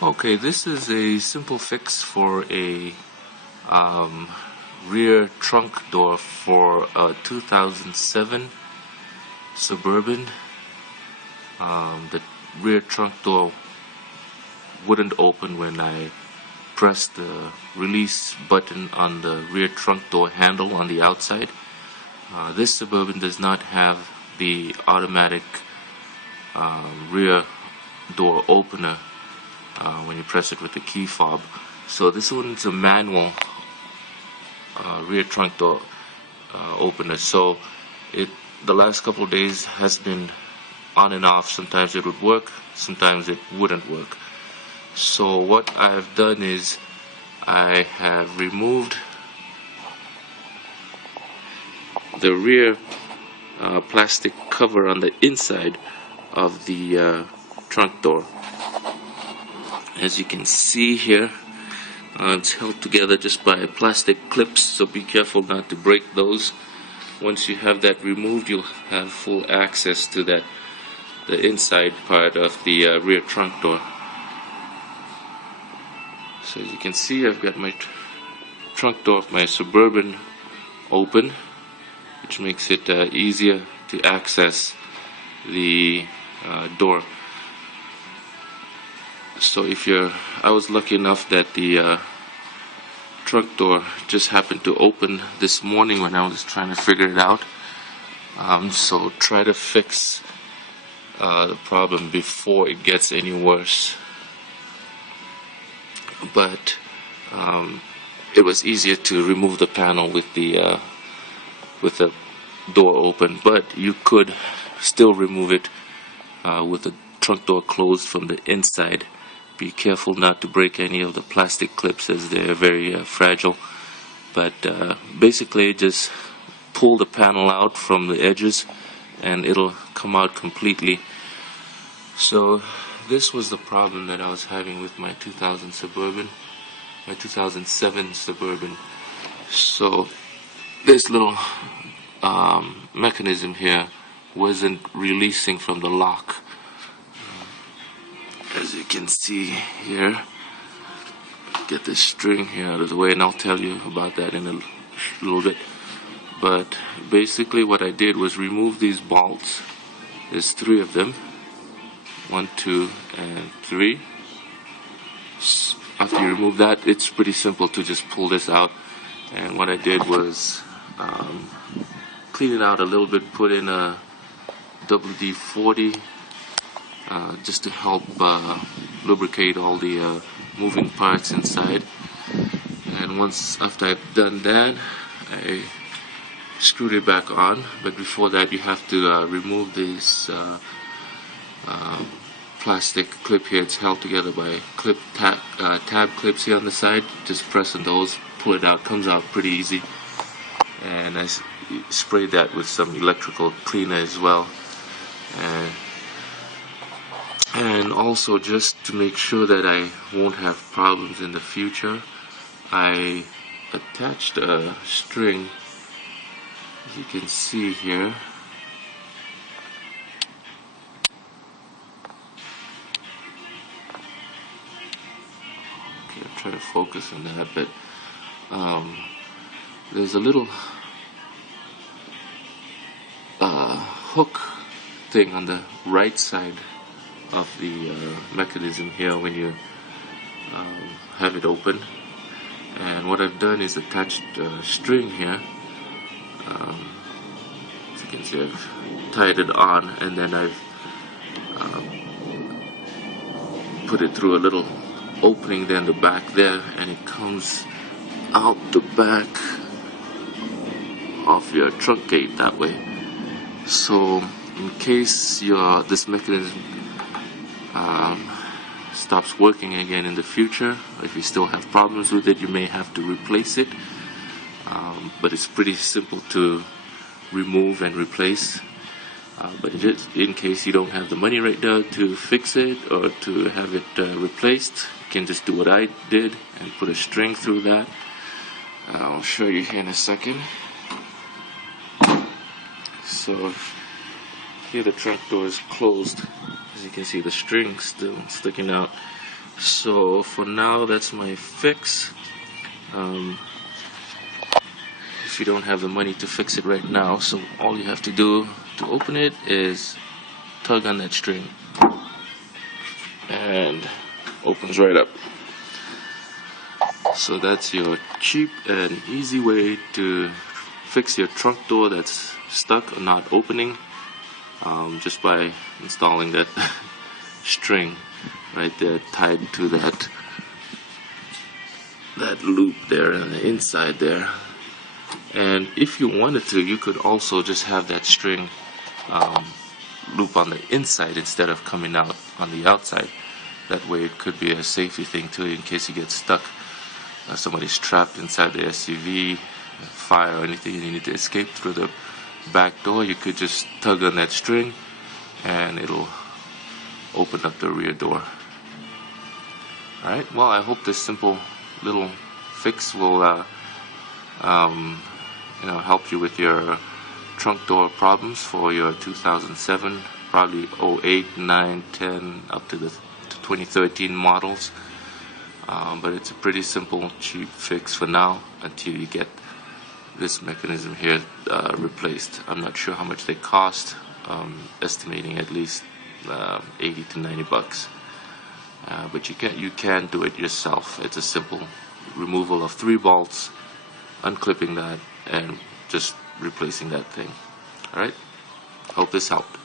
Okay, this is a simple fix for a um, rear trunk door for a 2007 Suburban. The rear trunk door wouldn't open when I pressed the release button on the rear trunk door handle on the outside. This Suburban does not have the automatic rear door opener when you press it with the key fob. So this one's a manual rear trunk door opener. So the last couple of days has been on and off. Sometimes it would work, sometimes it wouldn't work. So what I've done is I have removed the rear plastic cover on the inside of the trunk door. As you can see here, it's held together just by plastic clips, so be careful not to break those. Once you have that removed, you'll have full access to the inside part of the rear trunk door. So as you can see, I've got my trunk door of my Suburban open, which makes it easier to access the door. So I was lucky enough that the trunk door just happened to open this morning when I was trying to figure it out. So try to fix the problem before it gets any worse. But it was easier to remove the panel with the door open, but you could still remove it with the trunk door closed from the inside. Be careful not to break any of the plastic clips, as they're very fragile. But basically just pull the panel out from the edges and it'll come out completely. So this was the problem that I was having with my 2007 Suburban. So this little mechanism here wasn't releasing from the lock. As you can see here, get this string here out of the way, and I'll tell you about that in a little bit. But basically what I did was remove these bolts. There's 3 of them, 1, 2, and 3. After you remove that, it's pretty simple to just pull this out. And what I did was clean it out a little bit, put in a WD-40 just to help lubricate all the moving parts inside. And after I've done that, I screwed it back on. But before that, you have to remove these plastic clip here. It's held together by tab clips here on the side. Just press on those, pull it out, comes out pretty easy. And I sprayed that with some electrical cleaner as well. And also, just to make sure that I won't have problems in the future, I attached a string, as you can see here. Okay, I'll try to focus on that, but there's a little hook thing on the right side of the mechanism here when you have it open. And what I've done is attached a string here. As you can see, I've tied it on, and then I've put it through a little opening there in the back there, and it comes out the back of your trunk gate that way. So in case this mechanism stops working again in the future, if you still have problems with it, you may have to replace it. But it's pretty simple to remove and replace. But just in case you don't have the money right now to fix it or to have it replaced, you can just do what I did and put a string through that. I'll show you here in a second. So here the trunk door is closed. As you can see, the string still sticking out. So for now, that's my fix. If you don't have the money to fix it right now, so all you have to do to open it is tug on that string and opens right up. So that's your cheap and easy way to fix your trunk door that's stuck or not opening, just by installing that string right there tied to that loop there on the inside there. And if you wanted to, you could also just have that string loop on the inside instead of coming out on the outside. That way it could be a safety thing too, in case you get stuck, somebody's trapped inside the SUV, fire or anything, and you need to escape through the back door. You could just tug on that string and it'll open up the rear door. Alright, well, I hope this simple little fix will help you with your trunk door problems for your 2007, probably 08, 9, 10, up to the 2013 models. But it's a pretty simple, cheap fix for now until you get this mechanism here replaced. I'm not sure how much they cost, estimating at least 80 to 90 bucks. But you can do it yourself. It's a simple removal of 3 bolts, unclipping that, and just replacing that thing. Alright, hope this helped.